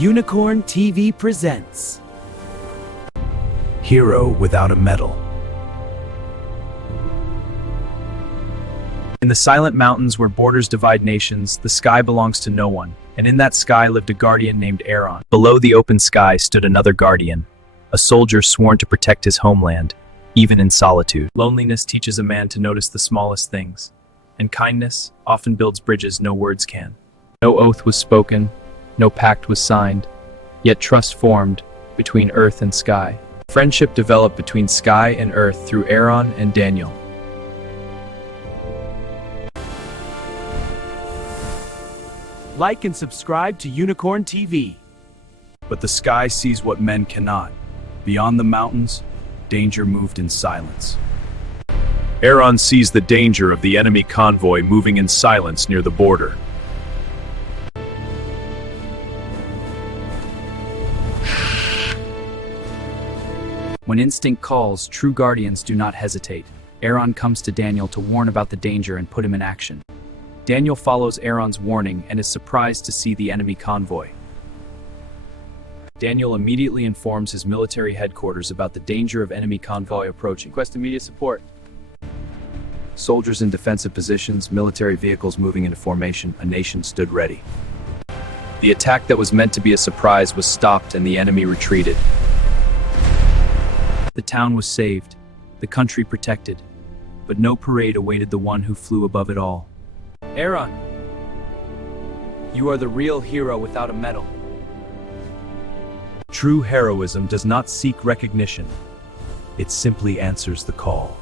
Unicorn TV presents Hero Without a Medal. In the silent mountains where borders divide nations, the sky belongs to no one, and in that sky lived a guardian named Aaron. Below the open sky stood another guardian, a soldier sworn to protect his homeland, even in solitude. Loneliness teaches a man to notice the smallest things, and kindness often builds bridges no words can. No oath was spoken, no pact was signed, yet trust formed between earth and sky. Friendship developed between sky and earth through Aaron and Daniel. like and subscribe to Unicorn TV. But the sky sees what men cannot. Beyond the mountains, danger moved in silence. Aaron sees the danger of the enemy convoy moving in silence near the border. When instinct calls, true guardians do not hesitate. Aaron comes to Daniel to warn about the danger and put him in action. Daniel follows Aaron's warning and is surprised to see the enemy convoy. Daniel immediately informs his military headquarters about the danger of enemy convoy approaching. Request immediate support. Soldiers in defensive positions, military vehicles moving into formation, a nation stood ready. The attack that was meant to be a surprise was stopped and the enemy retreated. The town was saved, the country protected, but no parade awaited the one who flew above it all. Aaron, you are the real hero without a medal. True heroism does not seek recognition. It simply answers the call.